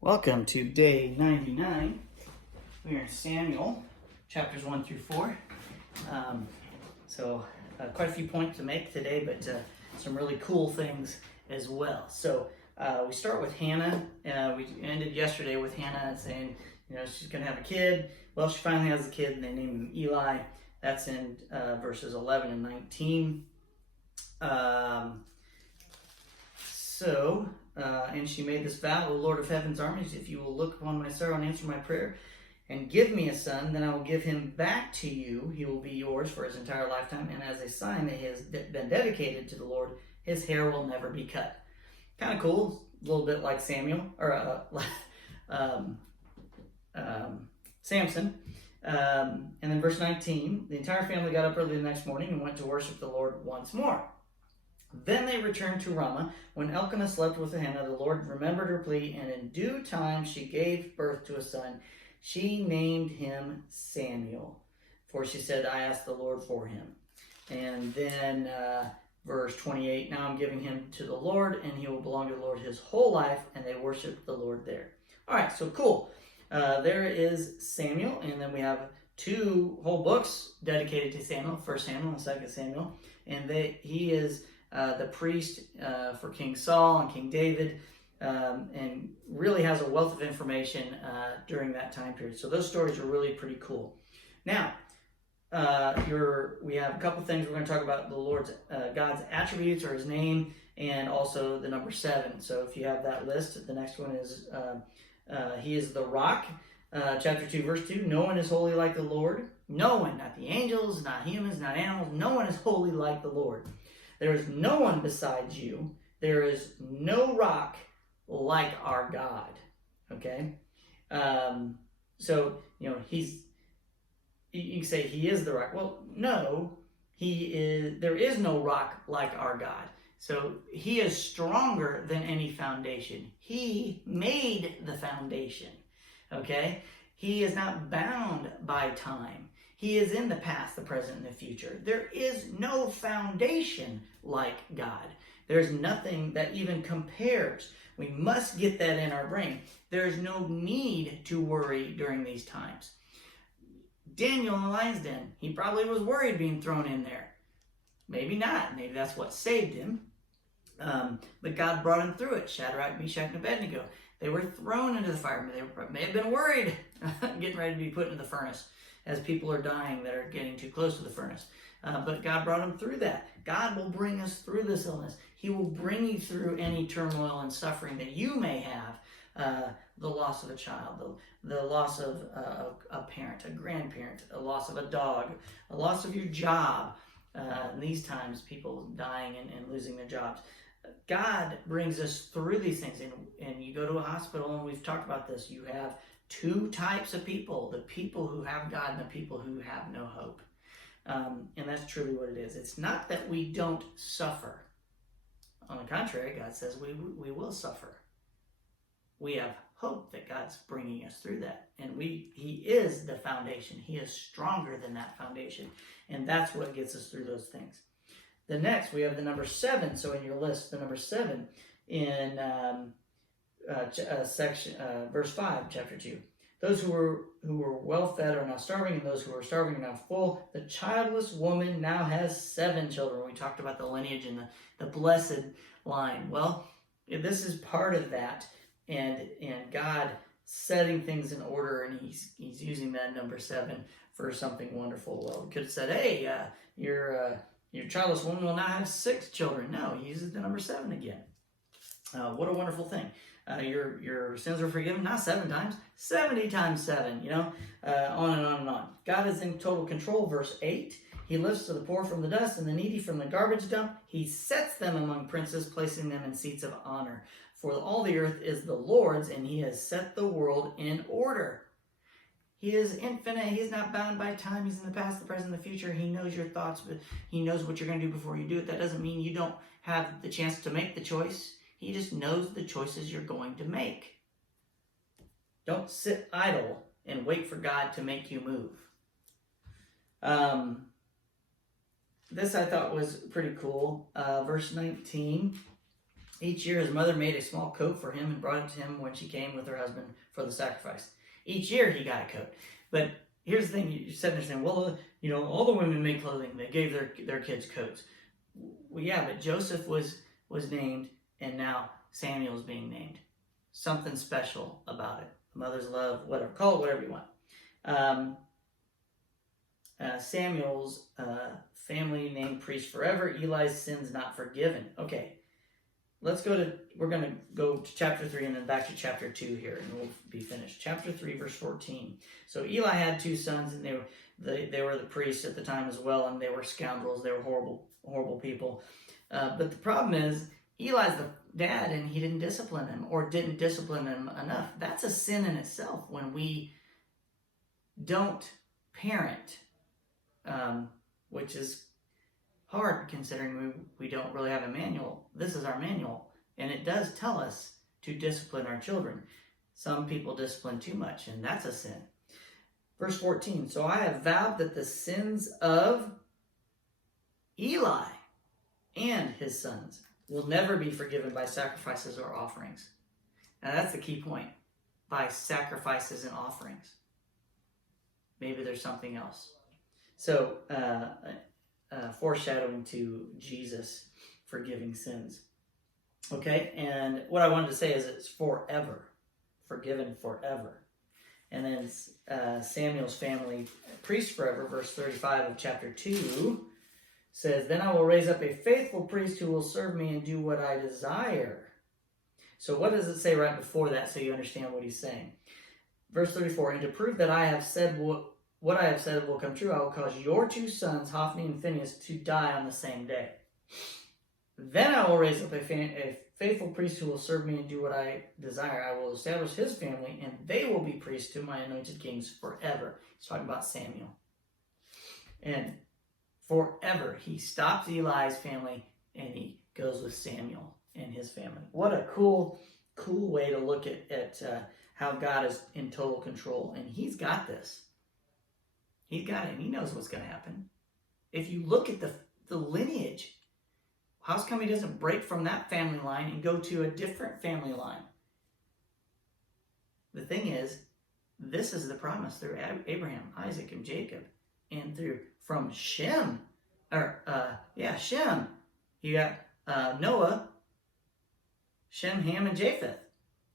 Welcome to day 99. We are in Samuel, chapters 1 through 4. Quite a few points to make today, but some really cool things as well. So we start with Hannah. We ended yesterday with Hannah saying, she's going to have a kid. Well, she finally has a kid, and they named him Eli. That's in verses 11 and 19. And she made this vow, O Lord of heaven's armies, if you will look upon my sorrow and answer my prayer, and give me a son, then I will give him back to you. He will be yours for his entire lifetime, and as a sign that he has been dedicated to the Lord, his hair will never be cut. Kind of cool, a little bit like Samuel, or Samson. And then verse 19, the entire family got up early the next morning and went to worship the Lord once more. Then they returned to Ramah. When Elkanah slept with Hannah, the Lord remembered her plea, and in due time she gave birth to a son. She named him Samuel, for she said, I asked the Lord for him. And then verse 28, now I'm giving him to the Lord, and he will belong to the Lord his whole life, and they worshiped the Lord there. All right, so cool. There is Samuel, and then we have two whole books dedicated to Samuel, 1 Samuel and 2 Samuel, and he is the priest for King Saul and King David, and really has a wealth of information during that time period. So those stories are really pretty cool. Now, we have a couple things we're going to talk about: the Lord's God's attributes or His name, and also the number 7. So if you have that list, the next one is He is the rock. Chapter 2, verse 2. No one is holy like the Lord. No one, not the angels, not humans, not animals. No one is holy like the Lord. There is no one besides you. There is no rock like our God. Okay? You can say He is the rock. Well, no, there is no rock like our God. So He is stronger than any foundation. He made the foundation. Okay? He is not bound by time. He is in the past, the present, and the future. There is no foundation like God. There's nothing that even compares. We must get that in our brain. There's no need to worry during these times. Daniel in the lion's den, he probably was worried being thrown in there. Maybe not. Maybe that's what saved him. But God brought him through it. Shadrach, Meshach, and Abednego. They were thrown into the fire. They may have been worried getting ready to be put into the furnace, as people are dying that are getting too close to the furnace. But God brought them through that. God will bring us through this illness. He will bring you through any turmoil and suffering that you may have. The loss of a child, the loss of a parent, a grandparent, a loss of a dog, a loss of your job. In these times, people dying and losing their jobs. God brings us through these things. And you go to a hospital, and we've talked about this. You have two types of people: the people who have God and the people who have no hope. And that's truly what it is. It's not that we don't suffer. On the contrary, God says we will suffer. We have hope that God's bringing us through that. And He is the foundation. He is stronger than that foundation. And that's what gets us through those things. The next, we have the number 7. So in your list, the number 7 in verse 5, chapter 2. Those who were well fed are now starving, and those who are starving are now full. The childless woman now has 7 children. We talked about the lineage and the blessed line. Well, this is part of that, and God setting things in order, and He's using that number 7 for something wonderful. Well, we could have said, hey, your childless woman will now have 6 children. No, He uses the number 7 again. What a wonderful thing. Your sins are forgiven, not 7 times, 70 times 7, on and on and on. God is in total control. Verse 8, He lifts the poor from the dust and the needy from the garbage dump. He sets them among princes, placing them in seats of honor. For all the earth is the Lord's, and He has set the world in order. He is infinite. He's not bound by time. He's in the past, the present, the future. He knows your thoughts, but He knows what you're going to do before you do it. That doesn't mean you don't have the chance to make the choice. He just knows the choices you're going to make. Don't sit idle and wait for God to make you move. This I thought was pretty cool. Verse 19. Each year his mother made a small coat for him and brought it to him when she came with her husband for the sacrifice. Each year he got a coat. But here's the thing, you're sitting there saying, well, all the women made clothing. They gave their kids coats. Well, yeah, but Joseph was named, and now Samuel's being named. Something special about it. Mother's love, whatever. Call it whatever you want. Samuel's family named priest forever. Eli's sins not forgiven. Okay. We're going to go to chapter 3 and then back to chapter 2 here, and we'll be finished. Chapter 3, verse 14. So Eli had 2 sons, and they were the priests at the time as well, and they were scoundrels. They were horrible people. But the problem is, Eli's the dad, and he didn't discipline him, or didn't discipline him enough. That's a sin in itself when we don't parent, which is hard considering we don't really have a manual. This is our manual, and it does tell us to discipline our children. Some people discipline too much, and that's a sin. Verse 14, so I have vowed that the sins of Eli and his sons will never be forgiven by sacrifices or offerings. Now that's the key point, by sacrifices and offerings. Maybe there's something else. So, foreshadowing to Jesus forgiving sins. Okay, and what I wanted to say is it's forever, forgiven forever. And then Samuel's family, priest forever, verse 35 of chapter 2, says, then I will raise up a faithful priest who will serve me and do what I desire. So what does it say right before that so you understand what he's saying? Verse 34, and to prove that I have said what I have said will come true, I will cause your 2 sons, Hophni and Phinehas, to die on the same day. Then I will raise up a faithful priest who will serve me and do what I desire. I will establish his family, and they will be priests to my anointed kings forever. He's talking about Samuel. And forever, he stops Eli's family, and he goes with Samuel and his family. What a cool way to look at how God is in total control. And he's got this. He's got it, and he knows what's going to happen. If you look at the lineage, how come he doesn't break from that family line and go to a different family line? The thing is, this is the promise through Abraham, Isaac, and Jacob, and from Shem, Shem. You got Noah, Shem, Ham, and Japheth,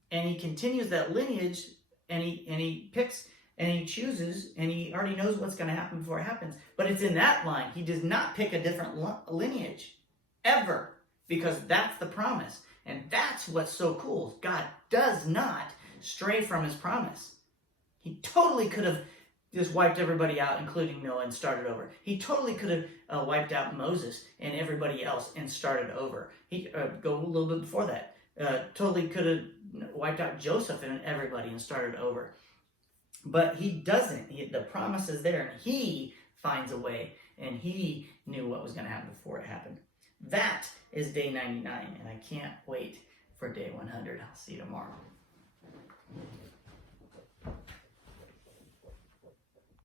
and he continues that lineage, and he picks. And he chooses, and he already knows what's going to happen before it happens. But it's in that line. He does not pick a different lineage, ever, because that's the promise. And that's what's so cool. God does not stray from his promise. He totally could have just wiped everybody out, including Noah, and started over. He totally could have wiped out Moses and everybody else and started over. He go a little bit before that. Totally could have wiped out Joseph and everybody and started over. But he doesn't. The promise is there, and he finds a way, and he knew what was going to happen before it happened. That is day 99, and I can't wait for day 100. I'll see you tomorrow.